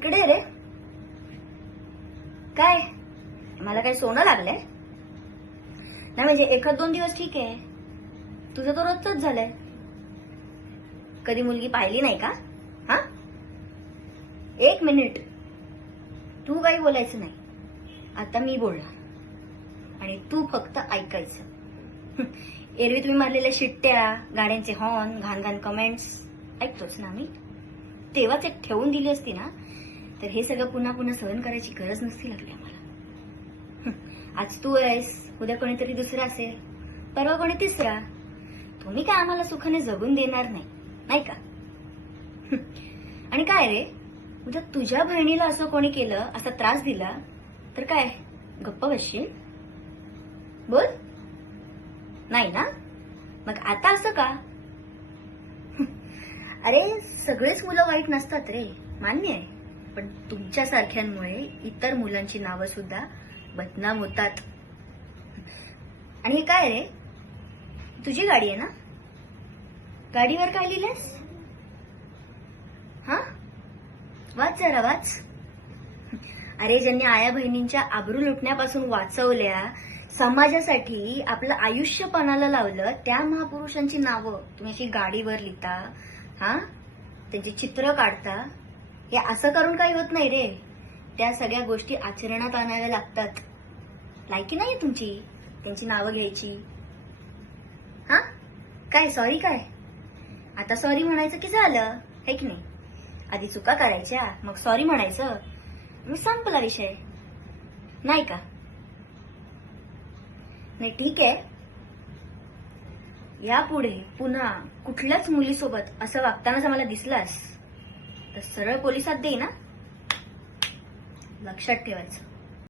इकडे रे. काय मला काय सोनं लागलंय? नाही म्हणजे एखाद दोन दिवस ठीक आहे, तुझं तर रोजच झालंय. कधी मुलगी पाहिली नाही का? हा, एक मिनिट, तू काही बोलायचं नाही. आता मी बोलणार आणि तू फक्त ऐकायचं. एरवी तुम्ही मारलेल्या शिट्ट्या, गाड्यांचे हॉर्न, घाण घाण कमेंट्स ऐकतोच ना मी. तेव्हाच एक ठेवून दिली असती ना, तर हे सगळं पुन्हा पुन्हा सहन करायची गरज नसती लागली आम्हाला. आज तू आहेस, उद्या कोणीतरी दुसरा असेल, परवा कोणी तिसरा. तुम्ही काय आम्हाला सुखाने जगून देणार नाही, नाही का? आणि काय रे, उद्या तुझ्या बहिणीला असं कोणी केलं, असा त्रास दिला, तर काय गप्प बसशील? बोल. नाही ना? मग आता असं का? अरे सगळेच मुलं वाईट नसतात रे, मान्य आहे. पण तुमच्यासारख्यांमुळे इतर मुलांची नावं सुद्धा बदनाम होतात. आणि हे काय रे, तुझी गाडी आहे ना? गाडीवर काय लिहिलंस? हा, वाच जरा वाच. अरे ज्यांनी आया बहिणींच्या आबरू लुटण्यापासून वाचवल्या, समाजासाठी आपलं आयुष्य पणाला लावलं, त्या महापुरुषांची नावं तुम्ही अशी गाडीवर लिहिता, हा, त्यांची चित्र काढता. हे असं करून काही होत नाही रे. त्या सगळ्या गोष्टी आचरणात आणाव्या लागतात. लायकी नाहीये तुमची त्यांची नावं घ्यायची. हा, काय सॉरी काय? आता सॉरी म्हणायचं की झालं, है की नाही? आधी चुका करायच्या, मग सॉरी म्हणायचं, मग संपला विषय, नाही का? नाही ठीक आहे, यापुढे पुन्हा कुठल्याच मुलीसोबत असं वागताना मला दिसलास तर सरळ पोलिसात देई ना, लक्षात ठेवायचं.